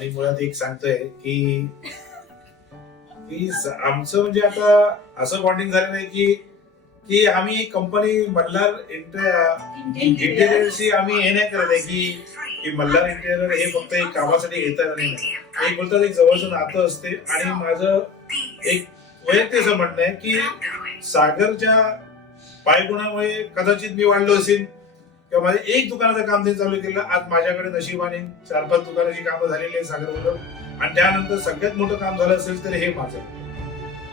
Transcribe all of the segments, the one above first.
आणि मुळात एक सांगतोय की आमचं म्हणजे आता असं बॉन्डिंग झालं नाही की आम्ही कंपनी मल्हार इंटेरियरशी आम्ही हे नाही करत आहे की मल्हार इंटेरियर हे फक्त एक कामासाठी घेतात नाही. एक बोलतात एक जवळचं नातं असते. आणि माझं एक वैयक्तिक असं म्हणणं आहे की सागरच्या पायगुणामुळे कदाचित मी वाढलो असेल किंवा माझे एक दुकानाचं काम त्यांनी चालू केलं. आज माझ्याकडे नशिबाने 4-5 दुकानाची कामं झालेली आहेत सागर बरोबर. आणि त्यानंतर सगळ्यात मोठं काम झालं असेल तर हे माझं.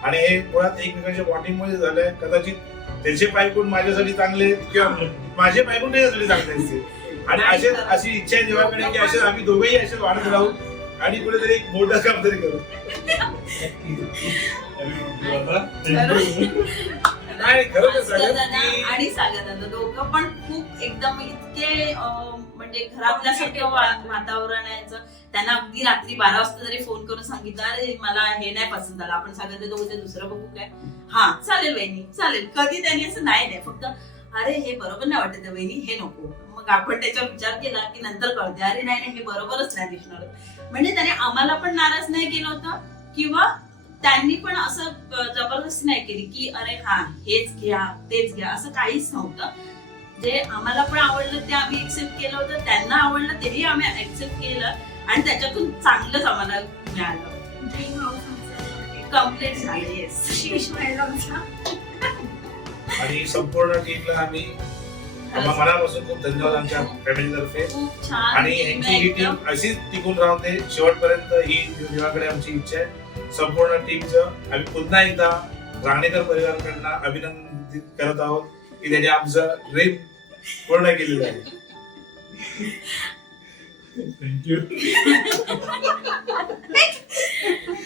आणि हे मुळात एकमेकांच्या बॉन्डिंग मध्ये झालंय. कदाचित त्याचे पायगुण माझ्यासाठी चांगले किंवा माझे पायगुण त्याच्यासाठी चांगले असतील. आणि अशी इच्छा आहे देवाकडे की असे आम्ही दोघेही असे वाढत राहू आणि कुठेतरी एक मोठं काम तरी करू. नाही खरंच आणि सागर दादा दोघं पण खूप एकदम इतके म्हणजे घरातल्यासारखं वातावरण आहे. त्यांना अगदी रात्री 12 वाजता जरी फोन करून सांगितलं अरे मला हे नाही पसंत आलं आपण सागर दोघं दुसरं बघू काय. हा चालेल वहिनी चालेल. कधी त्यांनी असं नाही फक्त अरे हे बरोबर नाही वाटत वहिनी हे नको. मग आपण त्याच्यावर विचार केला की नंतर कळते अरे नाही हे बरोबरच नाही दिसणार. म्हणजे त्याने आम्हाला पण नाराज नाही केलं होतं किंवा त्यांनी पण असं जबरदस्ती नाही केली की अरे हा हेच घ्या तेच घ्या असं काहीच नव्हतं. जे आम्हाला पण आवडलं ते आम्ही एक्सेप्ट केलं होतं. त्यांना आवडलं तेही आम्ही एक्सेप्ट केलं आणि त्याच्यातून चांगलंच आम्हाला मिळालं. ड्रीम हाऊस कम्प्लीट झालं. येस शीश व्हायला आणि संपूर्ण टीमला आम्ही मनापासून खूप धन्यवाद आमच्या फॅमिलीतर्फे. खूप छान. आणि यांची ही टीम अशीच टिकून राहून दे शेवटपर्यंत ही देवाकडे आमची इच्छा आहे. संपूर्ण टीमचं आम्ही पुन्हा एकदा राणेकर परिवाराकडनं अभिनंदित करत आहोत की त्याने आमचं ड्रीम पूर्ण केलेलं आहे. थँक्यू.